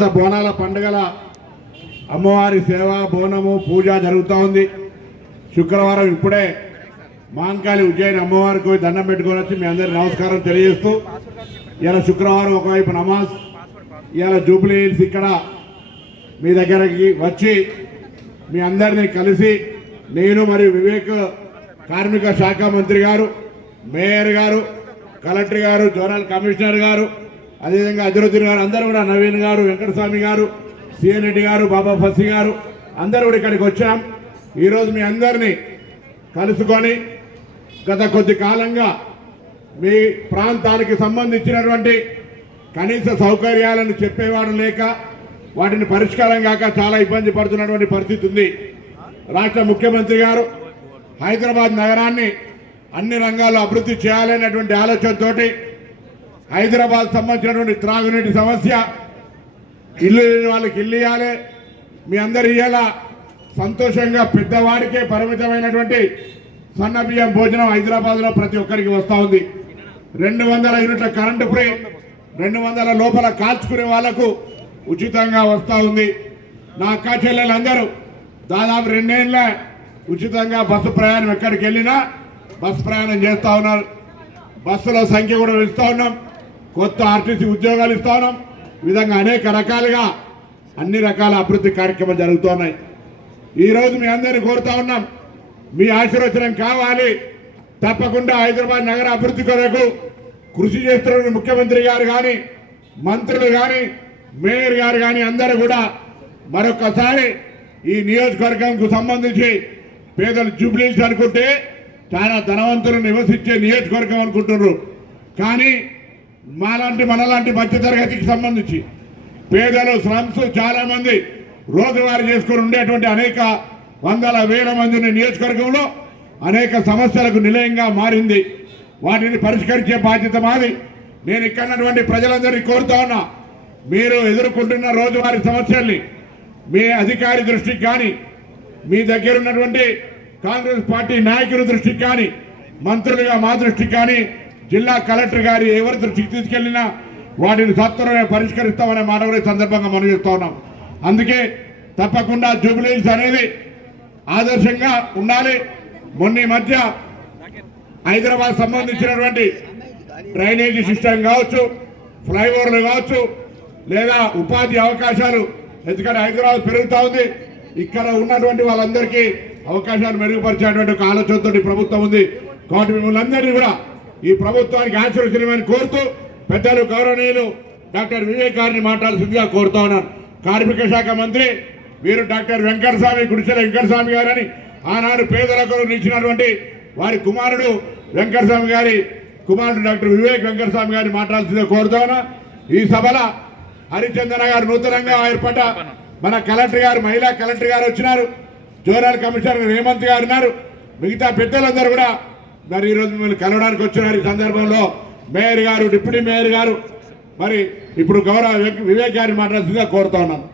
తర్వాత బోనాల పండుగల అమ్మవారి సేవ బోనము పూజ జరుగుతూ ఉంది. శుక్రవారం ఇప్పుడే మాంకాళి ఉజ్జయిని అమ్మవారికి పోయి దండం పెట్టుకొని వచ్చి మీ అందరికి నమస్కారం తెలియజేస్తూ ఇలా శుక్రవారం ఒకవైపు నమాజ్ ఇలా జూబ్లీ హిల్స్ ఇక్కడ మీ దగ్గరకి వచ్చి మీ అందరినీ కలిసి నేను మరియు వివేక్ కార్మిక శాఖ మంత్రి గారు మేయర్ గారు కలెక్టర్ గారు జోనల్ కమిషనర్ గారు అదేవిధంగా అజరుద్దీన్ గారు అందరూ కూడా నవీన్ గారు వెంకటస్వామి గారు సిఎన్ రెడ్డి గారు బాబా ఫసి గారు అందరూ కూడా ఇక్కడికి వచ్చాం. ఈరోజు మీ అందరినీ కలుసుకొని గత కొద్ది కాలంగా మీ ప్రాంతానికి సంబంధించినటువంటి కనీస సౌకర్యాలను చెప్పేవాడు లేక వాటిని పరిష్కారం కాక చాలా ఇబ్బంది పడుతున్నటువంటి పరిస్థితి ఉంది. రాష్ట్ర ముఖ్యమంత్రి గారు హైదరాబాద్ నగరాన్ని అన్ని రంగాల్లో అభివృద్ధి చేయాలనేటువంటి ఆలోచనతోటి హైదరాబాద్ సంబంధించినటువంటి త్రాగునీటి సమస్య. ఇల్లు లేని వాళ్ళకి ఇల్లు ఇవ్వాలి మీ అందరు ఇయ్యాల సంతోషంగా పెద్దవాడికే పరిమితమైనటువంటి సన్న బియ్యం భోజనం హైదరాబాద్లో ప్రతి ఒక్కరికి వస్తూ ఉంది. రెండు వందల యూనిట్ల కరెంటు ఫ్రీ రెండు వందల లోపల కాల్చుకునే వాళ్ళకు ఉచితంగా వస్తూ ఉంది. నా అక్క చెల్లెలందరూ దాదాపు రెండేళ్ళ ఉచితంగా బస్సు ప్రయాణం ఎక్కడికి వెళ్ళినా బస్సు ప్రయాణం చేస్తూ ఉన్నారు. బస్సుల సంఖ్య కూడా పెంచుతూ ఉన్నాం. కొత్త ఆర్టీసీ ఉద్యోగాలు ఇస్తా ఉన్నాం విధంగా అనేక రకాలుగా అన్ని రకాల అభివృద్ధి కార్యక్రమాలు జరుగుతున్నాయి. ఈరోజు మీ అందరిని కోరుతా ఉన్నాం. మీ ఆశీర్వచనం కావాలి. తప్పకుండా హైదరాబాద్ నగర అభివృద్ధి కొరకు కృషి చేస్తున్న ముఖ్యమంత్రి గారు కానీ మంత్రులు కానీ మేయర్ గారు కానీ అందరూ కూడా మరొకసారి ఈ నియోజకవర్గంకు సంబంధించి పేదలు జూబ్లీస్ అనుకుంటే చాలా ధనవంతులు నివసించే నియోజకవర్గం అనుకుంటున్నారు. కానీ మాలాంటి మనలాంటి మధ్యతరగతికి సంబంధించి పేదలు స్లమ్స్ చాలా మంది రోజువారీ చేసుకుని ఉండేటువంటి అనేక వందల వేల మందిని నియోజకవర్గంలో అనేక సమస్యలకు నిలయంగా మారింది. వాటిని పరిష్కరించే బాధ్యత మాది. నేను ఇక్కడ ప్రజలందరినీ కోరుతా ఉన్నా మీరు ఎదుర్కొంటున్న రోజువారీ సమస్యల్ని మీ అధికారి దృష్టికి కానీ మీ దగ్గర ఉన్నటువంటి కాంగ్రెస్ పార్టీ నాయకుల దృష్టికి కానీ మంత్రులుగా మా దృష్టికి కానీ జిల్లా కలెక్టర్ గారి ఎవరి దృష్టికి తీసుకెళ్ళినా వాటిని సత్వరమే పరిష్కరిస్తామనే మాట కూడా సందర్భంగా మనం చెప్తా ఉన్నాం. అందుకే తప్పకుండా జూబిలీస్ అనేది ఆదర్శంగా ఉండాలి. మొన్న ఈ మధ్య హైదరాబాద్ సంబంధించినటువంటి డ్రైనేజీ సిస్టమ్ కావచ్చు ఫ్లైఓవర్లు కావచ్చు లేదా ఉపాధి అవకాశాలు ఎందుకంటే హైదరాబాద్ పెరుగుతూ ఉంది. ఇక్కడ ఉన్నటువంటి వాళ్ళందరికీ అవకాశాలు మెరుగుపరిచేటువంటి ఒక ఆలోచనతో ప్రభుత్వం ఉంది. కాబట్టి మిమ్మల్ని అందరినీ కూడా ఈ ప్రభుత్వానికి ఆశీర్వచనమని కోరుతూ పెద్దలు గౌరవనీయులు డాక్టర్ వివేక్ గారిని మాట్లాడాల్సిందిగా కోరుతా ఉన్నాను. కార్మిక శాఖ మంత్రి వీరు డాక్టర్ వెంకటస్వామి గుడిసెల వెంకటస్వామి గారని ఆనాడు పేదలకు నిలిచినటువంటి వారి కుమారుడు వెంకటస్వామి గారి కుమారుడు డాక్టర్ వివేక్ వెంకటస్వామి గారిని మాట్లాడాల్సిందిగా కోరుతా ఉన్నా. ఈ సభలో హరిచందన గారు నూతనంగా ఏర్పడ్డ మన కలెక్టర్ గారు మహిళా కలెక్టర్ గారు వచ్చినారు. జోనల్ కమిషనర్ హేమంత్ గారు ఉన్నారు. మిగతా పెద్దలందరూ కూడా మరి ఈరోజు మిమ్మల్ని కలవడానికి వచ్చినారు ఈ సందర్భంలో మేయర్ గారు డిప్యూటీ మేయర్ గారు. మరి ఇప్పుడు గౌరవ వివేక్ గారిని మాట్లాడుతుందిగా కోరుతా ఉన్నాను.